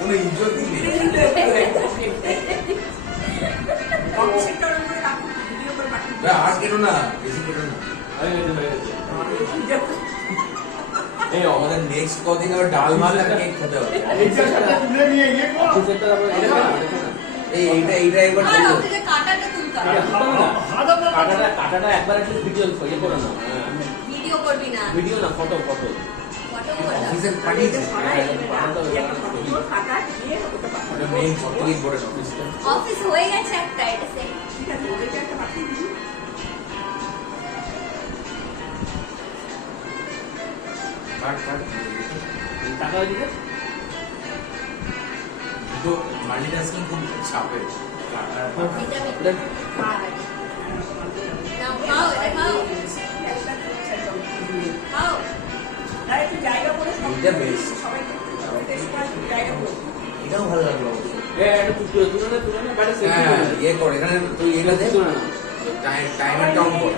কোনো ইজ্জত নেই। আর কেটো না, বেশি কেটো না। এই আমাদের নেক্সট কদিন আবার ডাল ভাত আর কেক খেতে হবে। এইটা একবার কাটাটা একবার একটু ভিডিও করে না। ভিডিও করবি না, ভিডিও না, ফটো ফটো অফিসের পাঠিয়েছে। মেইন ফটোই করে অফিসটা। অফিস হয়ে গেছে একটা, এটা সেট ঠিক আছে, ওদেরকে একটা পাঠিয়ে দিবি। টাকা দিবে তো মাল্টিটাস্কিং খুব চাপের। নাও খাও, এটা খাও খাও। আর একটু জায়গা করে এটা বেশ। সবাইকে জায়গা করে এটাও ভালো লাগলো অবশ্য। একটু তুলে না বাইরে হ্যাঁ, ইয়ে কর এখানে তুই এটা দেখ, তুলে না টাইমারটা অন কর।